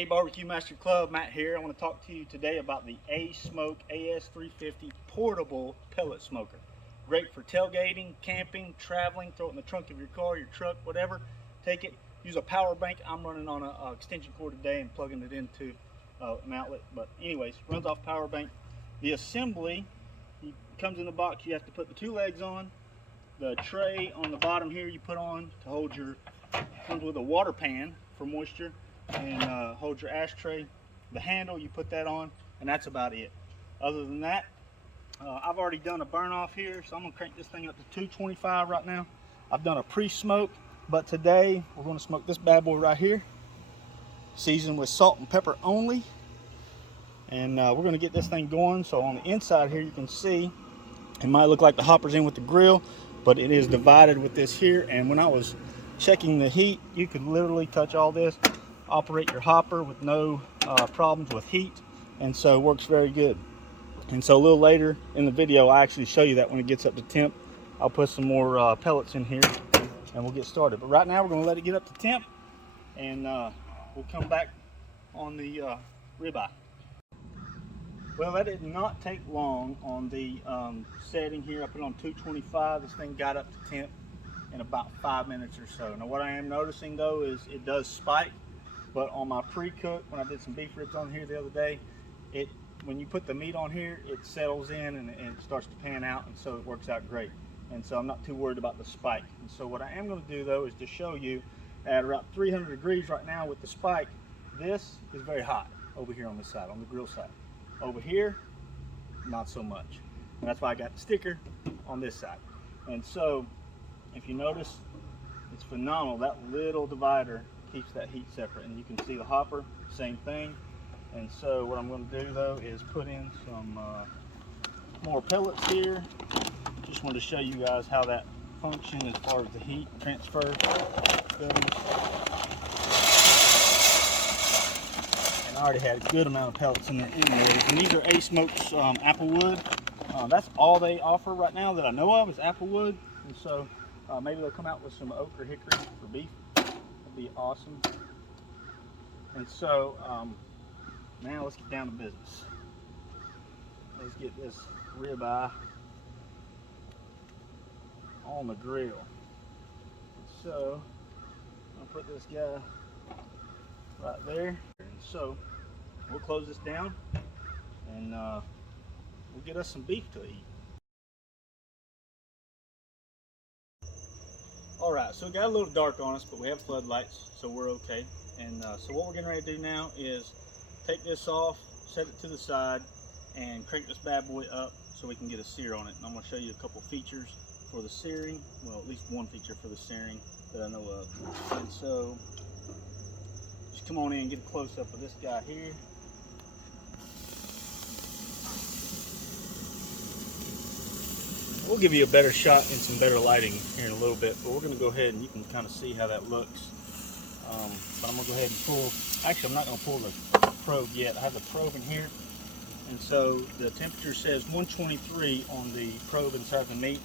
Hey, BBQ Master Club, Matt here. I want to talk to you today about the ASMOKE AS350 portable pellet smoker. Great for tailgating, camping, traveling, throw it in the trunk of your car, your truck, whatever. Take it, use a power bank. I'm running on an extension cord today and plugging it into an outlet. But anyways, runs off power bank. The assembly comes in the box. You have to put the two legs on. The tray on the bottom here you put on to hold your, comes with a water pan for moisture, and hold your ashtray. The handle, you put that on, and that's about it. Other than that, I've already done a burn off here, so I'm gonna crank this thing up to 225 right now. I've done a pre-smoke, but today we're gonna smoke this bad boy right here, seasoned with salt and pepper only. And we're gonna get this thing going. So on the inside here, you can see, it might look like the hopper's in with the grill, but it is divided with this here. And when I was checking the heat, you could literally touch all this, operate your hopper with no problems with heat, and so it works very good. And so a little later in the video, I actually show you that when it gets up to temp. I'll put some more pellets in here and we'll get started. But right now we're going to let it get up to temp, and we'll come back on the ribeye. Well, that did not take long on the setting here. I put it on 225. This thing got up to temp in about 5 minutes or so. Now what I am noticing though is it does spike, but on my pre-cook, when I did some beef ribs on here the other day, when you put the meat on here, it settles in and it starts to pan out, and so it works out great. And so I'm not too worried about the spike. And so what I am going to do though is to show you at about 300 degrees right now with the spike, this is very hot over here on this side, on the grill side. Over here, not so much. And that's why I got the sticker on this side. And so if you notice, it's phenomenal. That little divider keeps that heat separate, and you can see the hopper, same thing. And so what I'm going to do though is put in some more pellets here. Just wanted to show you guys how that functions as far as the heat transfer goes. And I already had a good amount of pellets in there anyways. And these are ASMOKE's applewood. That's all they offer right now that I know of is applewood. And so maybe they'll come out with some oak or hickory for beef. That'd be awesome. And so now let's get down to business. Let's get this ribeye on the grill. So I'll put this guy right there. And so we'll close this down, and we'll get us some beef to eat. All right, so it got a little dark on us, but we have floodlights, so we're okay. And so what we're getting ready to do now is take this off, set it to the side, and crank this bad boy up so we can get a sear on it. And I'm going to show you a couple features for the searing. Well, at least one feature for the searing that I know of. And so just come on in and get a close-up of this guy here. We'll give you a better shot and some better lighting here in a little bit, but we're going to go ahead and you can kind of see how that looks. But I'm going to go ahead and pull, actually I'm not going to pull the probe yet. I have the probe in here, and so the temperature says 123 on the probe inside the meat.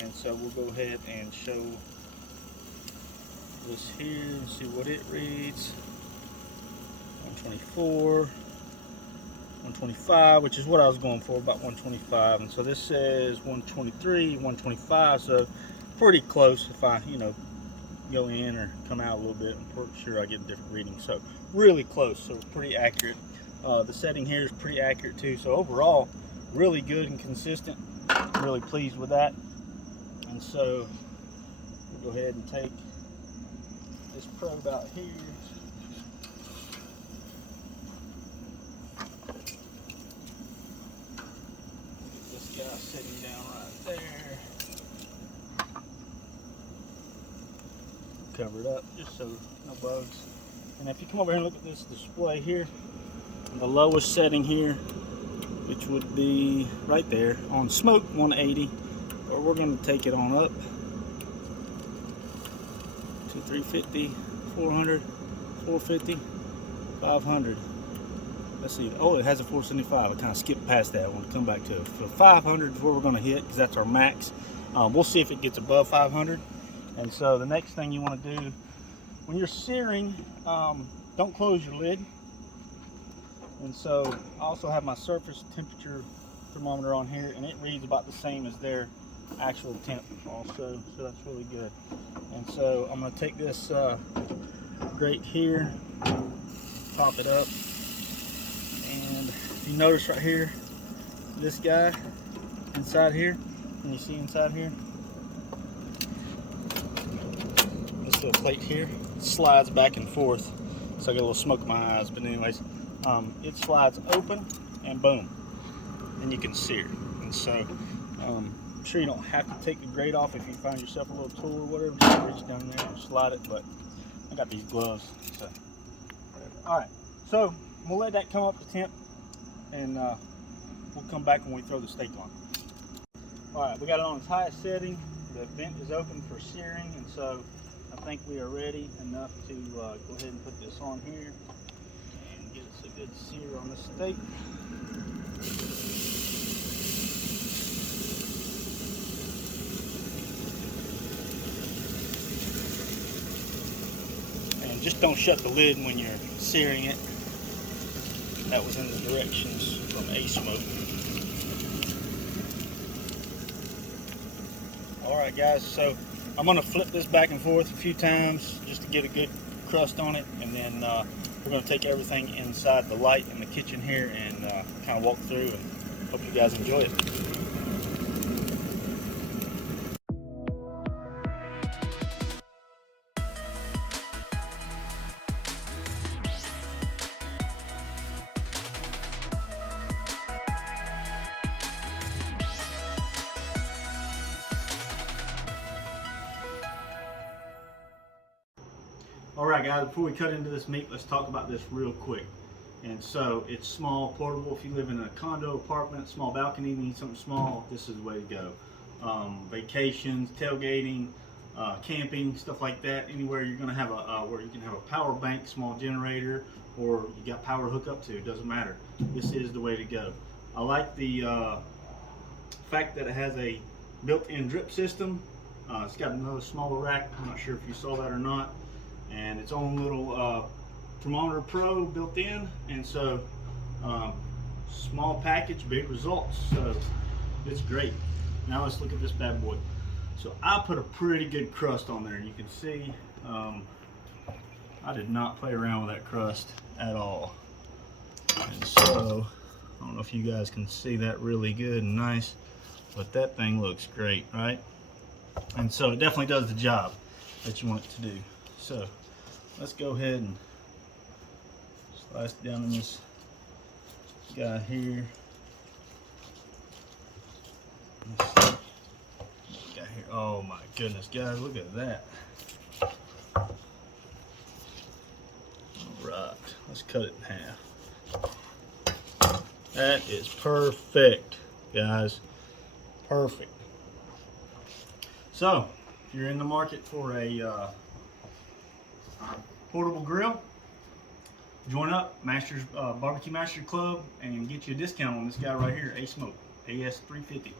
And so we'll go ahead and show this here and see what it reads. 124. 125, which is what I was going for, about 125. And so this says 123, 125, so pretty close. If I, go in or come out a little bit, I'm pretty sure I get a different reading. So really close, so pretty accurate. The setting here is pretty accurate too. So overall, really good and consistent. Really pleased with that. And so we'll go ahead and take this probe out here. Sitting down right there. Cover it up just so no bugs. And if you come over here and look at this display here, the lowest setting here, which would be right there on smoke 180, or we're going to take it on up to 350, 400, 450, 500. Let's see. Oh, it has a 475. I kind of skipped past that. I want to come back to it. So 500 is where we're going to hit, because that's our max. We'll see if it gets above 500. And so the next thing you want to do when you're searing, don't close your lid. And so I also have my surface temperature thermometer on here, and it reads about the same as their actual temp also, so that's really good. And so I'm going to take this grate here, pop it up, and if you notice right here, this guy inside here, and you see inside here, this little plate here slides back and forth, so I got a little smoke in my eyes, but anyways, it slides open and boom, and you can sear. And so I'm sure you don't have to take the grate off if you find yourself a little tool or whatever, just reach down there and slide it, but I got these gloves, so whatever. All right, so we'll let that come up to temp, and we'll come back when we throw the steak on. All right, we got it on its highest setting. The vent is open for searing, and so I think we are ready enough to go ahead and put this on here and get us a good sear on the steak. And just don't shut the lid when you're searing it. That was in the directions from ASMOKE. Alright guys, so I'm going to flip this back and forth a few times just to get a good crust on it, and then we're going to take everything inside the light in the kitchen here and kind of walk through, and hope you guys enjoy it. Alright guys, before we cut into this meat, let's talk about this real quick. And so, it's small, portable. If you live in a condo, apartment, small balcony, you need something small, this is the way to go. Vacations, tailgating, camping, stuff like that. Anywhere you're going to have where you can have a power bank, small generator, or you got power to hook up to, it doesn't matter. This is the way to go. I like the fact that it has a built-in drip system. It's got another smaller rack. I'm not sure if you saw that or not. And its own little thermometer pro built in, and so small package, big results, so it's great. Now let's look at this bad boy. So I put a pretty good crust on there, and you can see I did not play around with that crust at all. And so I don't know if you guys can see that really good and nice, but that thing looks great, right? And so it definitely does the job that you want it to do. So let's go ahead and slice it down in this guy here. Oh my goodness, guys, look at that. Alright, let's cut it in half. That is perfect, guys. Perfect. So, if you're in the market for a portable grill, join up BBQ Master Club and get you a discount on this guy right here, ASMOKE AS350.